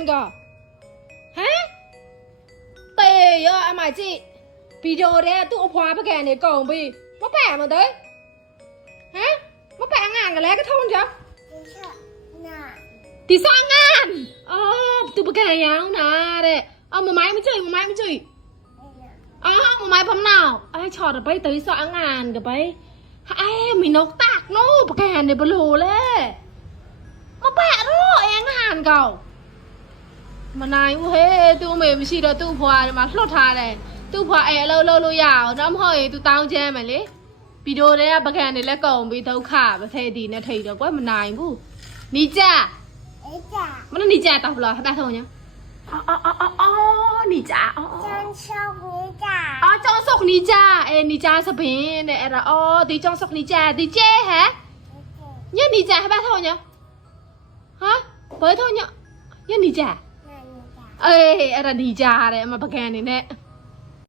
န်ကဟမ်တေးရအမကြီးဗီဒီယိုတဲ့သူ့အဖွားပကံနေကုန်ပြီမပယ်မသေးဟမ်မပယ်ငานกันแล้วก็ท่องจ้ะตีสองงานอ๋อตูปกานยาวนะเด้เอามาไม้ไม่จุยมาไม้ไม่จุยอ๋อมาไม้พร้อมหนาวไอ้ชอดไปตีสองงานกับไปไอ้มีนกตากโน่ปกานเนี่ยบลูเลยมาแปะรู้เองงานเก่ามานายเฮ้ตูเมย์ไม่ใช่เราตูพัวมาลดทาเลยตูพัวไอ้เรายาวน้ำห้อยตูตาวแจมเลยปีโดเนี่ยปกานเนี่ยแล้วก่อนปีเท้าขาประเทศดีเนี่ยถีดอกว่ามันนายผู้นี่จ้ามันนี่จ้าตอบเลยได้เท่านี้อ๋อนี่จ้าอ๋อจองศกนี่จ้านี่จ้าสเปนเนี่ยอ๋อตีจองศกนี่จ้าตีเจ้ฮะเนี่ยนี่จ้าให้ได้เท่านี้ฮะเปิดเท่านี้เนี่ยนี่จ้าอะไรนี่จ้าเลยมาปกานเนี่ย